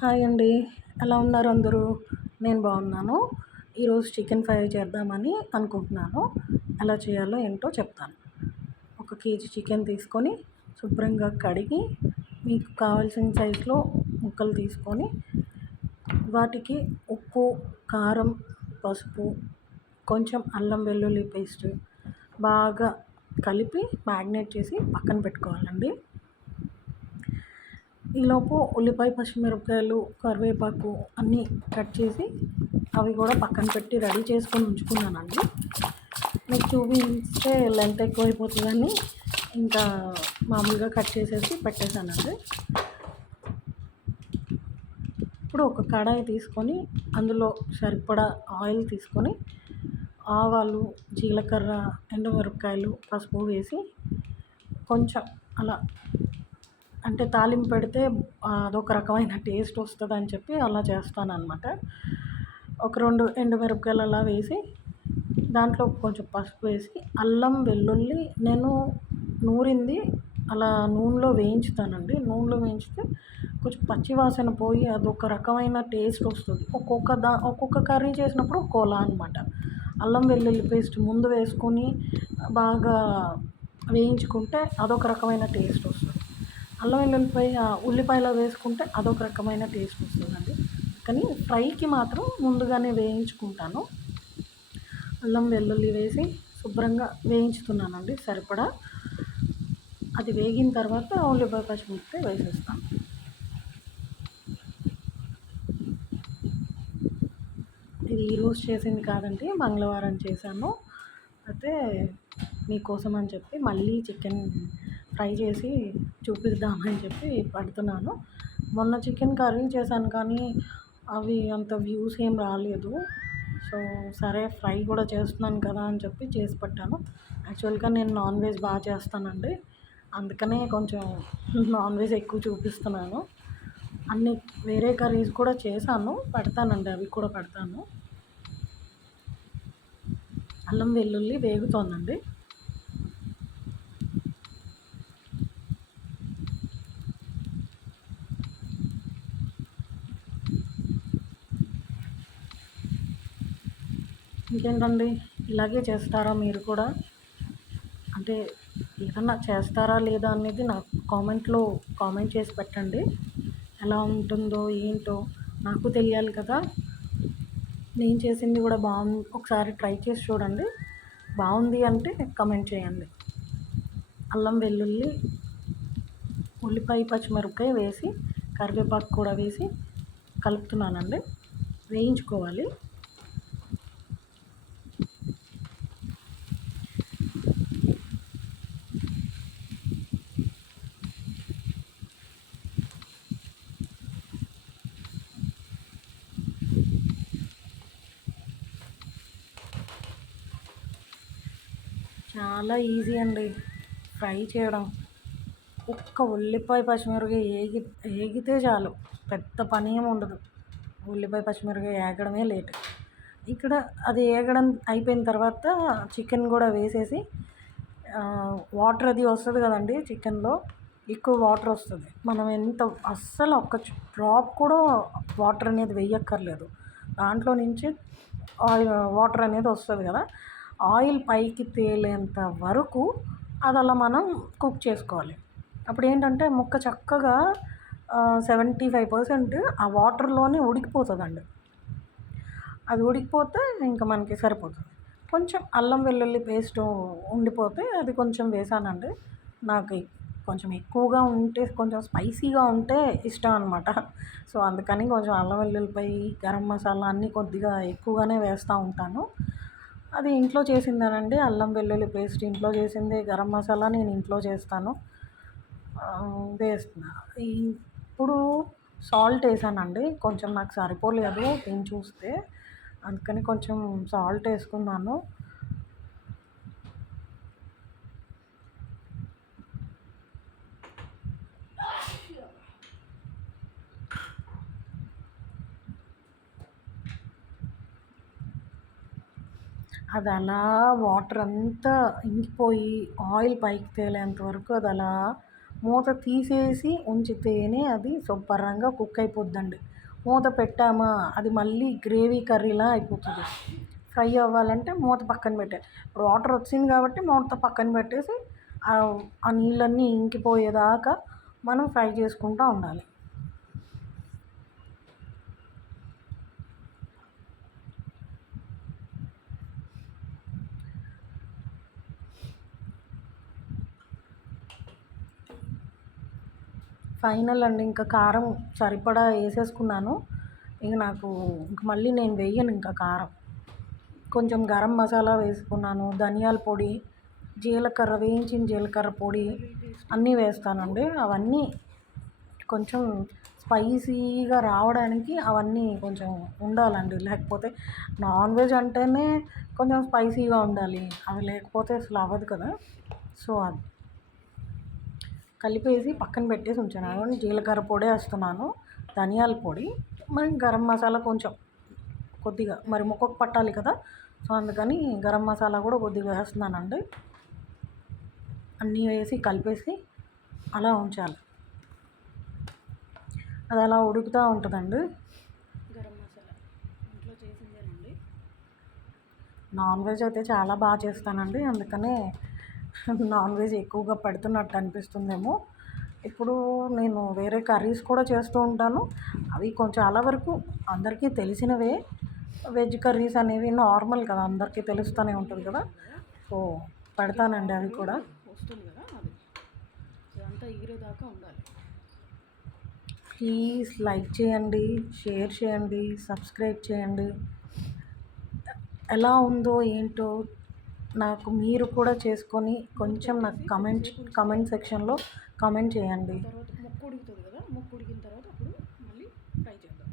Hi అండి. ఎలా ఉన్నారు అందరూ? నేను బాగున్నాను. ఈరోజు చికెన్ ఫ్రై చేద్దామని అనుకుంటున్నాను. ఎలా చేయాలో ఏంటో చెప్తాను. 1 కేజీ చికెన్ తీసుకొని శుభ్రంగా కడిగి మీకు కావాల్సిన సైజులో ముక్కలు తీసుకొని వాటికి ఉప్పు, కారం, పసుపు, కొంచెం అల్లం వెల్లుల్లి పేస్ట్ బాగా కలిపి మ్యారినేట్ చేసి పక్కన పెట్టుకోవాలండి. ఈలోపు ఉల్లిపాయ, పచ్చిమిరపకాయలు, కరివేపాకు అన్నీ కట్ చేసి అవి కూడా పక్కన పెట్టి రెడీ చేసుకొని ఉంచుకున్నానండి. మీకు చూపిస్తే లెంత్ ఎక్కువైపోతుందని ఇంకా మామూలుగా కట్ చేసేసి పెట్టేశానండి. ఇప్పుడు ఒక కడాయి తీసుకొని అందులో సరిపడా ఆయిల్ తీసుకొని ఆవాలు, జీలకర్ర, ఎండుమిరపకాయలు, పసుపు వేసి కొంచెం అలా అంటే తాలింపు పెడితే అదొక రకమైన టేస్ట్ వస్తుందని చెప్పి అలా చేస్తానన్నమాట. ఒక 2 ఎండుమిరపకాయలు అలా వేసి దాంట్లో కొంచెం పసుపు వేసి అల్లం వెల్లుల్లి నేను నూరింది అలా నూనెలో వేయించుతానండి. నూనెలో వేయించితే కొంచెం పచ్చి వాసన పోయి అదొక రకమైన టేస్ట్ వస్తుంది. ఒక్కొక్క కర్రీ చేసినప్పుడు ఒక్కోలా అనమాట. అల్లం వెల్లుల్లి పేస్ట్ ముందు వేసుకొని బాగా వేయించుకుంటే అదొక రకమైన టేస్ట్ వస్తుంది. అల్లం వెల్లుల్లిపాయ ఉల్లిపాయలో వేసుకుంటే అదొక రకమైన టేస్ట్ వస్తుందండి. కానీ ఫ్రైకి మాత్రం ముందుగానే వేయించుకుంటాను. అల్లం వెల్లుల్లి వేసి శుభ్రంగా వేయించుతున్నానండి సరిపడా. అది వేగిన తర్వాత ఉల్లిపాయ, పచ్చిమిరపకాయ వేసేస్తాను. ఇది ఈరోజు చేసింది కాదండి, మంగళవారం చేశాను. అయితే మీకోసం అని చెప్పి మళ్ళీ చికెన్ ఫ్రై చేసి చూపిద్దామని చెప్పి పడుతున్నాను. మొన్న చికెన్ కర్రీ చేశాను కానీ అవి అంత వ్యూస్ ఏం రాలేదు. సో సరే ఫ్రై కూడా చేస్తున్నాను కదా అని చెప్పి చేసి పెట్టాను. యాక్చువల్గా నేను నాన్ వెజ్ బాగా చేస్తానండి. అందుకనే కొంచెం నాన్ వెజ్ ఎక్కువ చూపిస్తున్నాను. అన్ని వేరే కర్రీస్ కూడా చేశాను, పెడతానండి, అవి కూడా పెడతాను. అల్లం వెల్లుల్లి వేగుతోందండి. ఇంకేంటండి, ఇలాగే చేస్తారా మీరు కూడా? అంటే ఏదన్నా చేస్తారా లేదా అనేది నాకు కామెంట్లో కామెంట్ చేసి పెట్టండి. ఎలా ఉంటుందో ఏంటో నాకు తెలియాలి కదా. నేను చేసింది కూడా బాగుంది, ఒకసారి ట్రై చేసి చూడండి. బాగుంది అంటే కామెంట్ చేయండి. అల్లం వెల్లుల్లి, ఉల్లిపాయ, పచ్చిమిరపకాయ వేసి కరివేపాకు కూడా వేసి కలుపుతున్నానండి. వేయించుకోవాలి. చాలా ఈజీ అండి ఫ్రై చేయడం. ఒక్క ఉల్లిపాయ, పచ్చిమిరపకాయ ఏగితే చాలు, పెద్ద పని ఏమి ఉండదు. ఉల్లిపాయ, పచ్చిమిరపకాయ ఏగడమే లేట్. ఇక్కడ అది ఏగడం అయిపోయిన తర్వాత చికెన్ కూడా వేసేసి వాటర్ అది వస్తుంది కదండి, చికెన్లో ఎక్కువ వాటర్ వస్తుంది. మనం ఎంత అస్సలు ఒక్క డ్రాప్ కూడా వాటర్ అనేది వేయక్కర్లేదు. దాంట్లో నుంచి ఆయిల్ వాటర్ అనేది వస్తుంది కదా, ఆయిల్ పైకి తేలేంత వరకు అది అలా మనం కుక్ చేసుకోవాలి. అప్పుడు ఏంటంటే ముక్క చక్కగా 75% ఆ వాటర్లోనే ఉడికిపోతుందండి. అది ఉడికిపోతే ఇంకా మనకి సరిపోతుంది. కొంచెం అల్లం వెల్లుల్లి పేస్ట్ ఉండిపోతే అది కొంచెం వేసానండి. నాకు కొంచెం ఎక్కువగా ఉంటే, కొంచెం స్పైసీగా ఉంటే ఇష్టం అనమాట. సో అందుకని కొంచెం అల్లం వెల్లుల్లిపాయ, గరం మసాలా అన్నీ కొద్దిగా ఎక్కువగానే వేస్తూ ఉంటాను. అది ఇంట్లో చేసిందేనండి. అల్లం వెల్లుల్లి పేస్ట్ ఇంట్లో చేసిందే, గరం మసాలా నేను ఇంట్లో చేస్తాను. వేస్తున్నా. ఇప్పుడు సాల్ట్ వేసానండి. కొంచెం నాకు సరిపోలేదు నేను చూస్తే, అందుకని కొంచెం సాల్ట్ వేసుకున్నాను. అది అలా వాటర్ అంతా ఇంకిపోయి ఆయిల్ పైకి తేలేంత వరకు అది అలా మూత తీసేసి ఉంచితేనే అది శుభ్రంగా కుక్ అయిపోద్దండి. మూత పెట్టామా అది మళ్ళీ గ్రేవీ కర్రీలా అయిపోతుంది. ఫ్రై అవ్వాలంటే మూత పక్కన పెట్టాలి. ఇప్పుడు వాటర్ వచ్చింది కాబట్టి మూత పక్కన పెట్టేసి ఆ నీళ్ళన్నీ ఇంకిపోయేదాకా మనం ఫ్రై చేసుకుంటూ ఉండాలి. ఫైనల్ అండి, ఇంకా కారం సరిపడా వేసేసుకున్నాను. ఇంక నాకు ఇంక మళ్ళీ నేను వేయను ఇంకా కారం. కొంచెం గరం మసాలా వేసుకున్నాను, ధనియాల పొడి, జీలకర్ర, వేయించిన జీలకర్ర పొడి అన్నీ వేస్తానండి. అవన్నీ కొంచెం స్పైసీగా రావడానికి అవన్నీ కొంచెం ఉండాలండి. లేకపోతే నాన్ వెజ్ అంటేనే కొంచెం స్పైసీగా ఉండాలి, అవి లేకపోతే అసలు అవ్వదు కదా. సో అది కలిపేసి పక్కన పెట్టేసి ఉంచాను. జీలకర్ర పొడి వేస్తున్నాను, ధనియాల పొడి, మరి గరం మసాలా కొంచెం కొద్దిగా, మరి ముక్కకు పట్టాలి కదా. సో అందుకని గరం మసాలా కూడా కొద్దిగా వేస్తున్నానండి. అన్నీ వేసి కలిపేసి అలా ఉంచాలి. అది అలా ఉడుకుతూ ఉంటుందండి. గరం మసాలా ఇంట్లో చేసిందేనండి. నాన్ వెజ్ అయితే చాలా బాగా చేస్తానండి, అందుకనే నాన్ వెజ్ ఎక్కువగా పెడుతున్నట్టు అనిపిస్తుందేమో. ఇప్పుడు నేను వేరే కర్రీస్ కూడా చేస్తూ ఉంటాను, అవి కొంచెం చాలా వరకు అందరికీ తెలిసినవే. వెజ్ కర్రీస్ అనేవి నార్మల్ కదా, అందరికీ తెలుస్తూనే ఉంటుంది కదా. సో పెడతానండి అవి కూడా. వస్తుంది కదా, అది అదంతా ఎగిరేదాకా ఉండాలి. ప్లీజ్ లైక్ చేయండి, షేర్ చేయండి, సబ్స్క్రైబ్ చేయండి. ఎలా ఉందో ఏంటో నాకు మీరు కూడా చేసుకొని కొంచెం నాకు కమెంట్ సెక్షన్లో కమెంట్ చేయండి. తర్వాత ముక్క ఉడుకుతుంది కదా, ముక్క ఉడికిన తర్వాత అప్పుడు మళ్ళీ ఫ్రై చేద్దాం.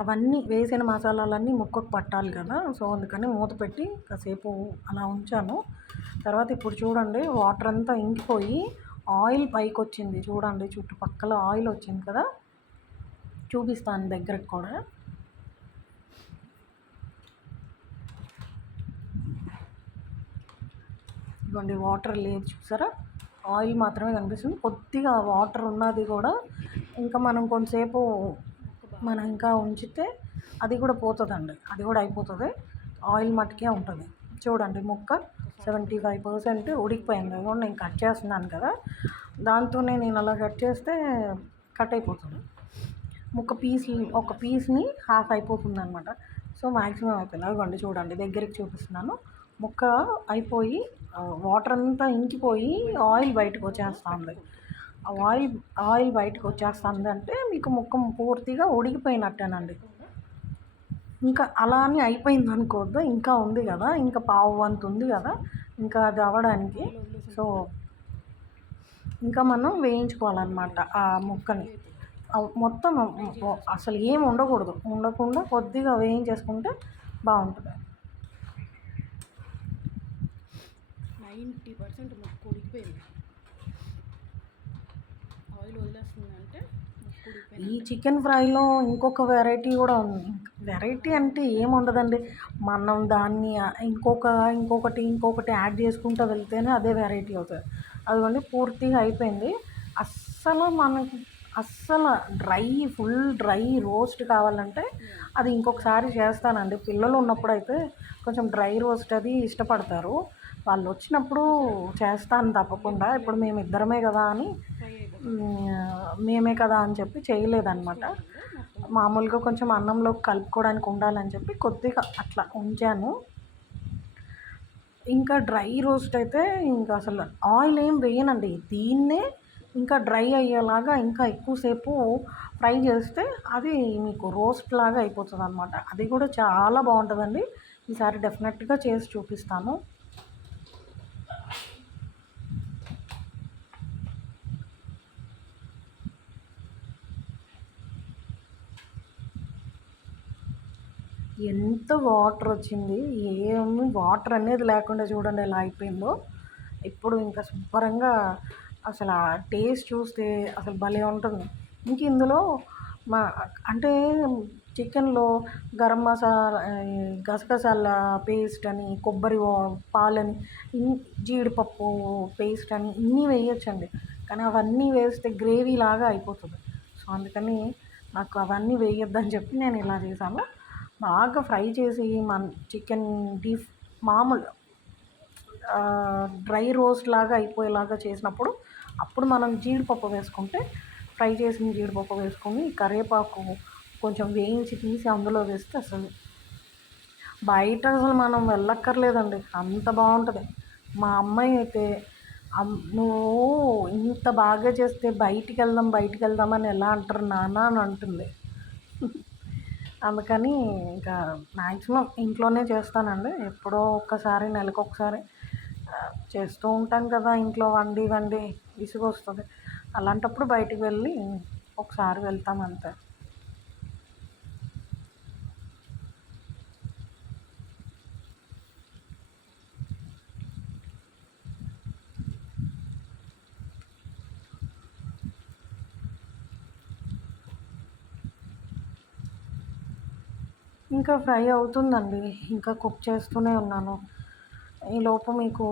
అవన్నీ వేసిన మసాలాలన్నీ ముక్కకు పట్టాలి కదా. సో అందుకని మూత పెట్టి కాసేపు అలా ఉంచాను. తర్వాత ఇప్పుడు చూడండి, వాటర్ అంతా ఇంకిపోయి ఆయిల్ పైకి వచ్చింది చూడండి, చుట్టుపక్కల ఆయిల్ వచ్చింది కదా. చూపిస్తాను దగ్గరకు కూడా. ఇదిగోండి, వాటర్ లేదు చూసారా, ఆయిల్ మాత్రమే కనిపిస్తుంది. కొద్దిగా వాటర్ ఉన్నది కూడా ఇంకా మనం కొంతసేపు మనం ఇంకా ఉంచితే అది కూడా పోతుందండి, అది కూడా అయిపోతుంది. ఆయిల్ మట్టుకే ఉంటుంది. చూడండి ముక్క 75% ఉడికిపోయింది. అది కూడా నేను కట్ చేస్తున్నాను కదా, దాంతోనే నేను అలా కట్ చేస్తే కట్ అయిపోతుంది ముక్క. ఒక పీస్ని హాఫ్ అయిపోతుంది అనమాట. సో మ్యాక్సిమం అయిపోయింది. అదిగోండి చూడండి, దగ్గరికి చూపిస్తున్నాను. ముక్క అయిపోయి వాటర్ అంతా ఇంకిపోయి ఆయిల్ బయటకు వచ్చేస్తుంది. ఆయిల్ బయటకు వచ్చేస్తుంది అంటే మీకు ముక్క పూర్తిగా ఉడికిపోయినట్టేనండి. ఇంకా అలా అని అయిపోయింది అనుకోవద్దు, ఇంకా ఉంది కదా, ఇంకా పావు వంతు ఉంది కదా ఇంకా అది అవ్వడానికి. సో ఇంకా మనం వేయించుకోవాలన్నమాట ఆ ముక్కని. మొత్తం అసలు ఏం ఉండకుండా కొద్దిగా వేయించేసుకుంటే బాగుంటుంది. 90% ముక్క ఉడికిపోయింది. ఆయిల్ వదిలేస్తుంది అంటే ఈ చికెన్ ఫ్రైలో ఇంకొక వెరైటీ కూడా ఉంది. వెరైటీ అంటే ఏముండదండి, మనం దాన్ని ఇంకొకటి యాడ్ చేసుకుంటూ వెళ్తేనే అదే వెరైటీ అవుతుంది. అదిగోండి పూర్తిగా అయిపోయింది. అస్సలు ఫుల్ డ్రై రోస్ట్ కావాలంటే అది ఇంకొకసారి చేస్తానండి. పిల్లలు ఉన్నప్పుడు అయితే కొంచెం డ్రై రోస్ట్ అది ఇష్టపడతారు, వాళ్ళు వచ్చినప్పుడు చేస్తాను తప్పకుండా. ఇప్పుడు మేమే కదా అని చెప్పి చేయలేదన్నమాట. మామూలుగా కొంచెం అన్నంలో కలుపుకోవడానికి ఉండాలని చెప్పి కొద్దిగా అట్లా ఉంచాను. ఇంకా డ్రై రోస్ట్ అయితే ఇంకా అసలు ఆయిల్ ఏం వేయనండి, దీన్నే ఇంకా డ్రై అయ్యేలాగా ఇంకా ఎక్కువసేపు ఫ్రై చేస్తే అది మీకు రోస్ట్ లాగా అయిపోతుంది అనమాట. అది కూడా చాలా బాగుంటుందండి. ఈసారి డెఫినెట్గా చేసి చూపిస్తాను. ఎంత వాటర్ వచ్చింది, ఏమి వాటర్ అనేది లేకుండా చూడండి ఎలా అయిపోయిందో. ఇప్పుడు ఇంకా శుభ్రంగా అసలు ఆ టేస్ట్ చూస్తే అసలు భలే ఉంటుంది. ఇంక ఇందులో అంటే చికెన్లో గరం మసాలా, గసగసాల పేస్ట్ అని, కొబ్బరి పాలని, జీడిపప్పు పేస్ట్ అని ఇన్ని వేయొచ్చండి. కానీ అవన్నీ వేస్తే గ్రేవీ లాగా అయిపోతుంది. సో అందుకని నాకు అవన్నీ వేయొద్దని చెప్పి నేను ఇలా చేశాను. బాగా ఫ్రై చేసి చికెన్ డీప్ మామూలు డ్రై రోస్ట్ లాగా అయిపోయేలాగా చేసినప్పుడు అప్పుడు మనం జీడిపప్పు వేసుకుంటే, ఫ్రై చేసిన జీడిపప్పు వేసుకొని కరివేపాకు కొంచెం వేయించి తీసి అందులో వేస్తే అసలు బయట అసలు మనం వెళ్ళక్కర్లేదండి, అంత బాగుంటుంది. మా అమ్మాయి అయితే నువ్వు ఇంత బాగా చేస్తే బయటికి వెళ్దాం అని ఎలా అంటారు నాన్న అని అంటుంది. అందుకని ఇంకా మ్యాక్సిమం ఇంట్లోనే చేస్తానండి. ఎప్పుడో ఒక్కసారి నెలకొకసారి చేస్తూ ఉంటాను కదా ఇంట్లో వండి వండి విసుగొస్తుంది. అలాంటప్పుడు బయటికి వెళ్ళి ఒకసారి వెళ్తాం అంతే. ఇంకా ఫ్రై అవుతుందండి, ఇంకా కుక్ చేస్తూనే ఉన్నాను. ఈలోపు మీకు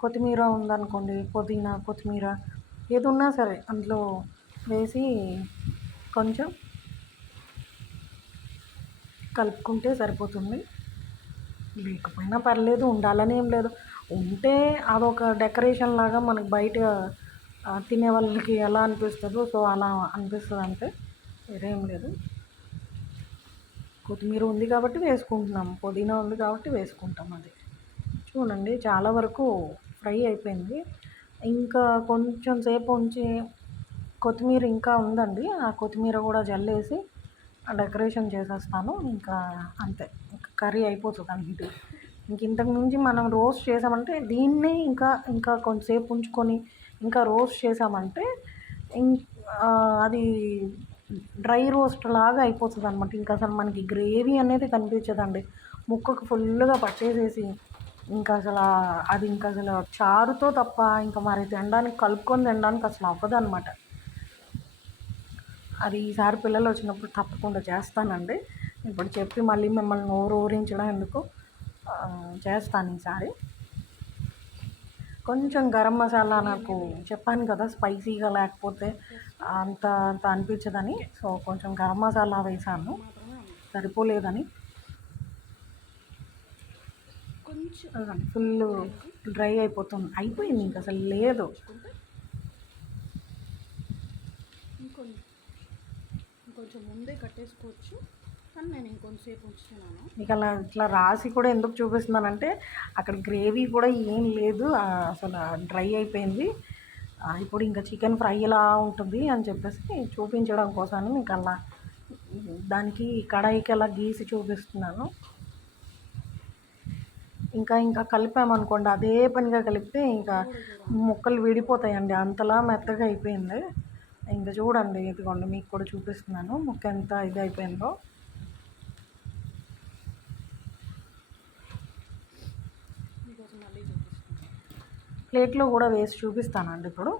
కొత్తిమీర ఉందనుకోండి, పుదీనా కొత్తిమీర ఏది ఉన్నా సరే అందులో వేసి కొంచెం కలుపుకుంటే సరిపోతుంది. లేకపోయినా పర్లేదు, ఉండాలని ఏం లేదు. ఉంటే అదొక డెకరేషన్ లాగా మనకి బయట తినే వాళ్ళకి ఎలా అనిపిస్తుందో సో అలా అనిపిస్తుంది అంతే, వేరేం లేదు. కొత్తిమీర ఉంది కాబట్టి వేసుకుంటున్నాం, పుదీనా ఉంది కాబట్టి వేసుకుంటాం. అది చూడండి చాలా వరకు ఫ్రై అయిపోయింది. ఇంకా కొంచెం సేపు ఉంచి కొత్తిమీర ఇంకా ఉందండి, ఆ కొత్తిమీర కూడా జల్లేసి డెకరేషన్ చేసేస్తాను. ఇంకా అంతే, ఇంకా కర్రీ అయిపోతుంది అంతే. ఇంతకు మించి మనం రోస్ట్ చేసామంటే దీన్నే ఇంకా ఇంకా కొంతసేపు ఉంచుకొని ఇంకా రోస్ట్ చేసామంటే అది డ్రై రోస్ట్ లాగా అయిపోతుంది అనమాట. ఇంకా అసలు మనకి గ్రేవీ అనేది కనిపించదండి, ముక్కకు ఫుల్గా పట్టేసేసి ఇంకా అసలు అది ఇంకా అసలు చారుతో తప్ప ఇంకా మరి తినడానికి కలుపుకొని తినడానికి అసలు అవ్వదు అనమాట. అది ఈసారి పిల్లలు వచ్చినప్పుడు తప్పకుండా చేస్తానండి. ఇప్పుడు చెప్పి మళ్ళీ మిమ్మల్ని నోరు ఊరించడం ఎందుకు, చేస్తాను ఈసారి. కొంచెం గరం మసాలా నాకు చెప్పాను కదా స్పైసీగా లేకపోతే అంత అంత అనిపించదని, సో కొంచెం గరం మసాలా వేసాను, సరిపోలేదని. కొంచెం ఫుల్ డ్రై అయిపోయింది ఇంకా అసలు లేదు. ఇంకొంచెం ముందే కట్టేసుకోవచ్చు, కానీ నేను ఇంకొంతసేపు ఉంచుతున్నాను. ఇక అలా ఇట్లా రాసి కూడా ఎందుకు చూపిస్తున్నానంటే అక్కడ గ్రేవీ కూడా ఏం లేదు, అసలు డ్రై అయిపోయింది. ఇప్పుడు ఇంకా చికెన్ ఫ్రై ఎలా ఉంటుంది అని చెప్పేసి చూపించడం కోసం మీకు అలా దానికి కడాయికి అలా గీసి చూపిస్తున్నాను. ఇంకా ఇంకా కలిపామనుకోండి, అదే పనిగా కలిపితే ఇంకా ముక్కలు విడిపోతాయండి, అంతలా మెత్తగా అయిపోయింది. ఇంకా చూడండి, ఇదిగోండి మీకు కూడా చూపిస్తున్నాను ముక్క ఎంత ఇది అయిపోయిందో. ప్లేట్లో కూడా వేసి చూపిస్తానండి ఇప్పుడు.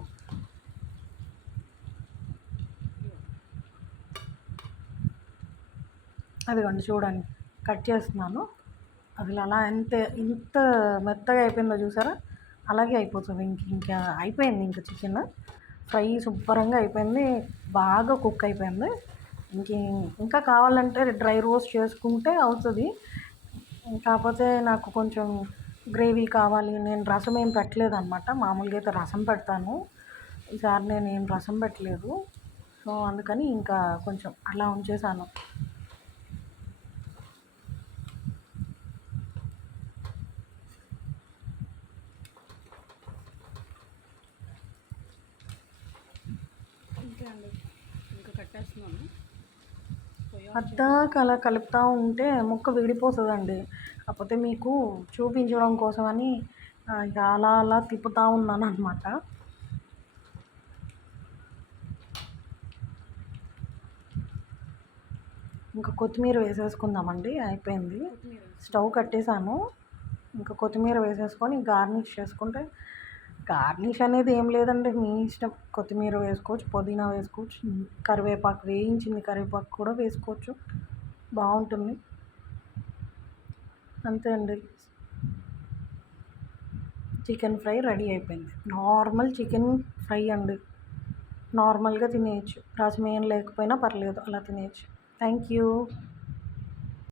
అదిగోండి చూడండి, కట్ చేస్తున్నాను. అది అలా ఇంత మెత్తగా అయిపోయిందో చూసారా, అలాగే అయిపోతుంది. ఇంకా అయిపోయింది, ఇంకా చికెన్ ఫ్రై శుభ్రంగా అయిపోయింది, బాగా కుక్ అయిపోయింది. ఇంక ఇంకా కావాలంటే డ్రై రోస్ట్ చేసుకుంటే అవుతుంది. కాకపోతే నాకు కొంచెం గ్రేవీ కావాలి, నేను రసం ఏం పెట్టలేదు అనమాట. మామూలుగా అయితే రసం పెడతాను, ఈసారి నేను ఏం రసం పెట్టలేదు. సో అందుకని ఇంకా కొంచెం అలా ఉంచేసాను. ఇంకా కట్టేస్తున్నాను. అద్దాక అలా కలుపుతూ ఉంటే ముక్క విడిపోతుందండి. కాకపోతే మీకు చూపించడం కోసమని ఇక అలా అలా తిప్పుతూ ఉన్నాను అనమాట. ఇంకా కొత్తిమీర వేసేసుకుందామండి, అయిపోయింది. స్టవ్ కట్టేసాను, ఇంకా కొత్తిమీర వేసేసుకొని గార్నిష్ చేసుకుంటే, గార్నిష్ అనేది ఏం లేదండి, మీ ఇష్టం. కొత్తిమీర వేసుకోవచ్చు, పుదీనా వేసుకోవచ్చు, కరివేపాకు వేయించింది కరివేపాకు కూడా వేసుకోవచ్చు, బాగుంటుంది. అంతే అండి, చికెన్ ఫ్రై రెడీ అయిపోయింది. నార్మల్ చికెన్ ఫ్రై అండి. నార్మల్గా తినేయచ్చు, రసం ఏం లేకపోయినా పర్లేదు, అలా తినేయచ్చు. Thank you.